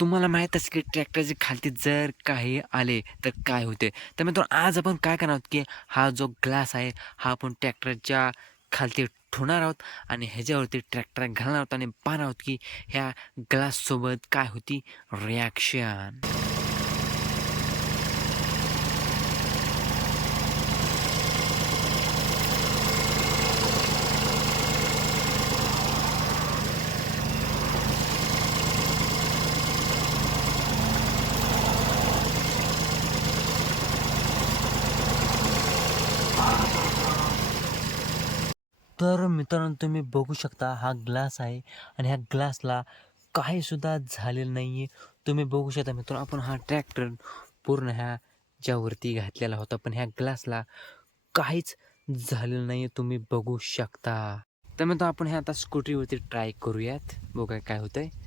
तुम्हाला माहीतच की ट्रॅक्टरची खालती जर काही आले तर काय होते. तर मित्रांनो आज आपण काय करणार आहोत की हा जो ग्लास आहे हा आपण ट्रॅक्टरच्या खालती ठेवणार आहोत आणि ह्याच्यावरती ट्रॅक्टर घालणार आहोत आणि पाहणार आहोत की ह्या ग्लाससोबत काय होती. रिॲक्शन तर मित्रांनो तुम्ही बघू शकता हा ग्लास आहे आणि ह्या ग्लासला काहीसुद्धा झालेलं नाही आहे तुम्ही बघू शकता मित्रांनो आपण हा ट्रॅक्टर पूर्ण ह्या ज्यावरती घातलेला होता पण ह्या ग्लासला काहीच झालेलं नाही आहे तुम्ही बघू शकता. तर मित्रांनो आपण ह्या आता स्कूटरीवरती ट्राय करूयात. बघा काय होतं आहे